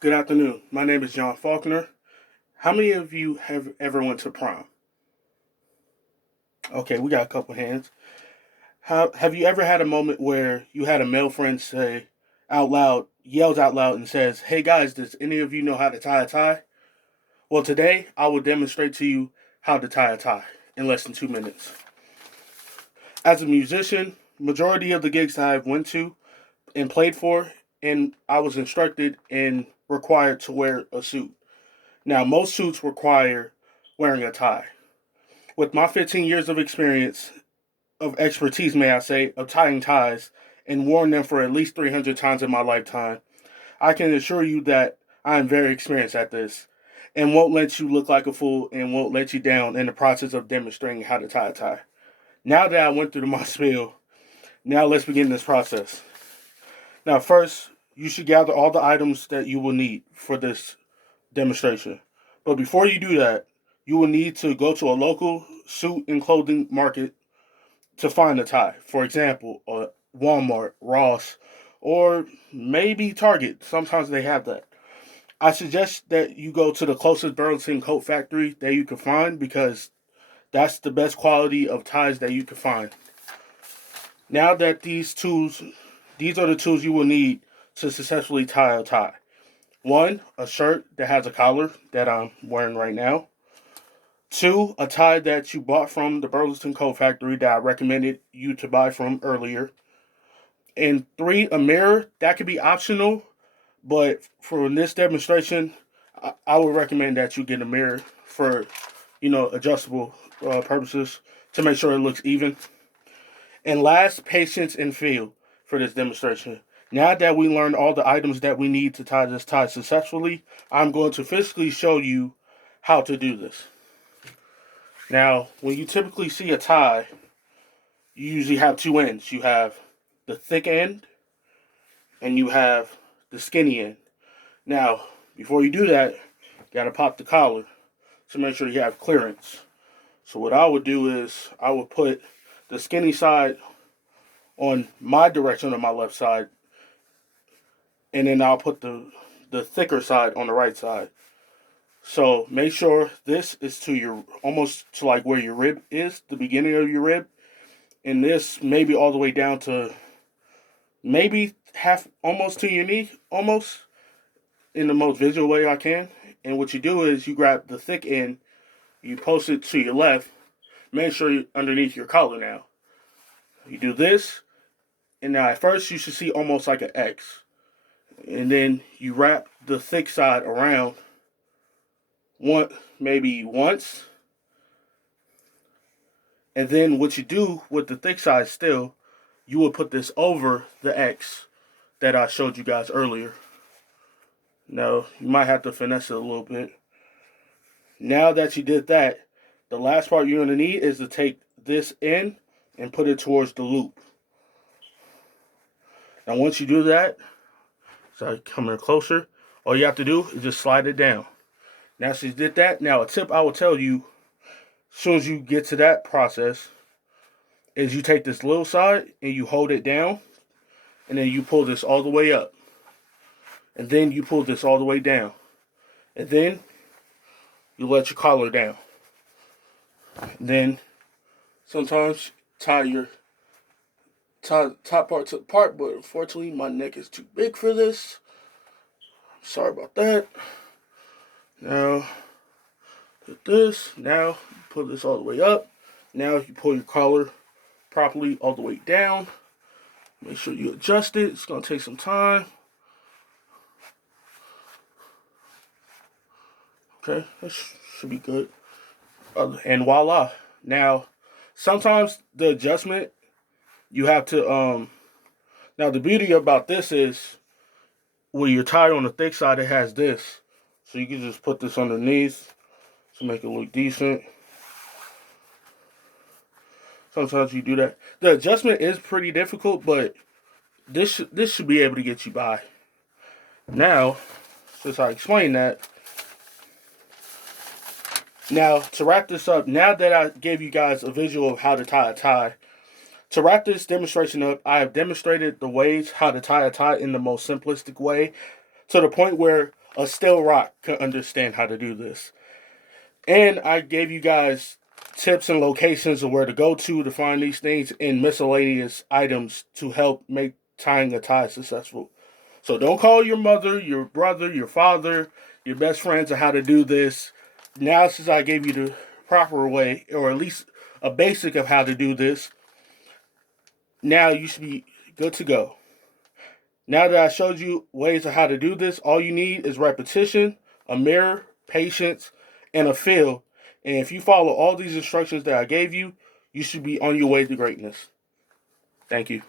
Good afternoon. My name is John Faulkner. How many of you have ever went to prom? Okay, we got a couple hands. Have you ever had a moment where you had a male friend say out loud, yells out loud and says, "Hey guys, does any of you know how to tie a tie?" Well, today I will demonstrate to you how to tie a tie in less than 2 minutes. As a musician, majority of the gigs that I've went to and played for, and I was instructed and required to wear a suit. Now, most suits require wearing a tie. With my 15 years of experience, of expertise, may I say, of tying ties and worn them for at least 300 times in my lifetime, I can assure you that I am very experienced at this and won't let you look like a fool and won't let you down in the process of demonstrating how to tie a tie. Now that I went through my spiel, now let's begin this process. Now, first, you should gather all the items that you will need for this demonstration. But before you do that, you will need to go to a local suit and clothing market to find a tie. For example, Walmart, Ross, or maybe Target. Sometimes they have that. I suggest that you go to the closest Burlington coat factory that you can find because that's the best quality of ties that you can find. Now that these are the tools you will need to successfully tie a tie. One, a shirt that has a collar that I'm wearing right now. Two, a tie that you bought from the Burlington Coat Factory that I recommended you to buy from earlier. And three, a mirror that could be optional, but for this demonstration, I would recommend that you get a mirror for, adjustable purposes to make sure it looks even. And last, patience and feel for this demonstration. Now that we learned all the items that we need to tie this tie successfully, I'm going to physically show you how to do this. Now, when you typically see a tie, you usually have two ends. You have the thick end and you have the skinny end. Now, before you do that, you gotta pop the collar to make sure you have clearance. So what I would do is I would put the skinny side on my direction on my left side, and then I'll put the thicker side on the right side. So make sure this is to your almost to like where your rib is, the beginning of your rib, and this maybe all the way down to maybe half almost to your knee, almost in the most visual way I can. And what you do is you grab the thick end, you post it to your left, make sure you're underneath your collar now. You do this, and now at first you should see almost like an X. And then you wrap the thick side around maybe once. And then what you do with the thick side still, you will put this over the X that I showed you guys earlier. Now, you might have to finesse it a little bit. Now that you did that, the last part you're going to need is to take this in and put it towards the loop. Now, once you do that, so I come here closer, all you have to do is just slide it down. Now, since you did that, now a tip I will tell you as soon as you get to that process is you take this little side and you hold it down, and then you pull this all the way up. And then you pull this all the way down. And then you let your collar down. And then sometimes tie your top part to the part, but unfortunately my neck is too big for this. Sorry about that. Now, put this. Now, pull this all the way up. Now, you pull your collar properly all the way down. Make sure you adjust it. It's going to take some time. Okay, that should be good. And voila. Now, sometimes the adjustment, you have to, now the beauty about this is, when you're tied on the thick side, it has this. So you can just put this underneath to make it look decent. Sometimes you do that. The adjustment is pretty difficult, but this should be able to get you by. Now, since I explained that, now to wrap this up, now that I gave you guys a visual of how to tie a tie, to wrap this demonstration up, I have demonstrated the ways how to tie a tie in the most simplistic way, to the point where a still rock can understand how to do this. And I gave you guys tips and locations of where to go to find these things and miscellaneous items to help make tying a tie successful. So don't call your mother, your brother, your father, your best friends on how to do this. Now, since I gave you the proper way, or at least a basic of how to do this, now you should be good to go. Now that I showed you ways of how to do this, all you need is repetition, a mirror, patience, and a feel. And if you follow all these instructions that I gave you, you should be on your way to greatness. Thank you.